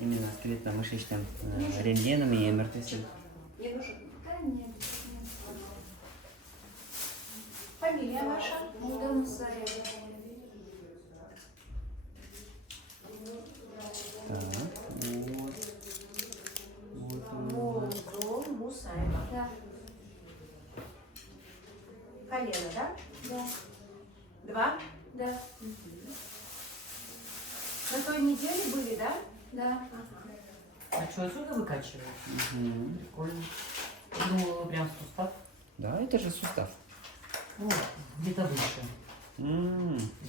именно скелетно-мышечным рентгеном и МРТ. Не нужен? Да нет. Фамилия ваша? Мугамусарева. Так, вот. Мугамусарева. Да. Колено, да? Да. 2? Да. На той неделе были, да? Да. Ага. А что, отсюда выкачивают? Угу. Прикольно. Я думала, прям сустав. Да, это же сустав. Ну, где-то выше.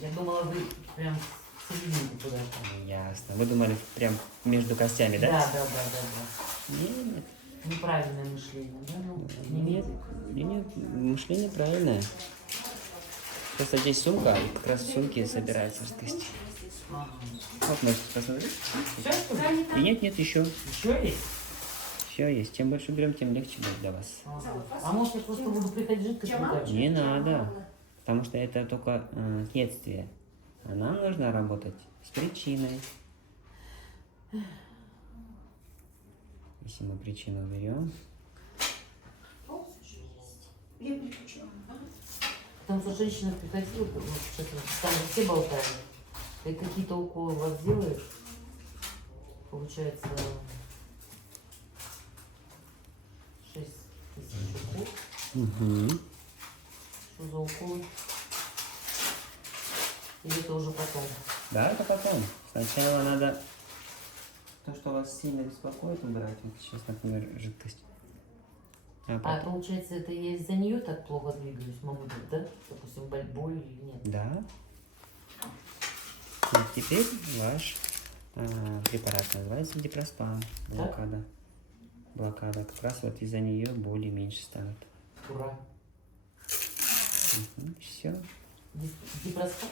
Я думала, вы прям в серединку куда-то. Ясно. Вы думали прям между костями, да? Да. Нет, Неправильное мышление, да? Ну, нет, нет, мышление правильное. Просто здесь сумка, и как раз в сумке собирается жидкость. Ага. Вот, можете посмотреть. Все, что ли? И нет, еще. Еще есть? Все есть. Чем больше берем, тем легче будет для вас. Ага. А может, я просто буду приходить жидкость выкачивать? Не надо, потому что это только следствие. А нам нужно работать с причиной. Если мы причину берем, Я переключила. Потому что женщина приходила, вот, что-то, там же все болтают. Ты какие-то уколы у вас делаешь, получается 6000 уколов. угу. Что за уколы? Или это уже потом? Да, это потом. Сначала надо то, что вас сильно беспокоит, убирать. Вот сейчас, например, жидкость. А А потом... получается, это я из-за нее так плохо двигаюсь, могу быть, да? Допустим, боль или нет? Да. И теперь ваш препарат называется дипроспан. Блокада. Блокада. Как раз вот из-за нее боли меньше станут. Ура! Все. Дипроспан?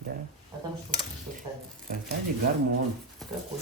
Да. А там что ставят? В составе гормон. Какой?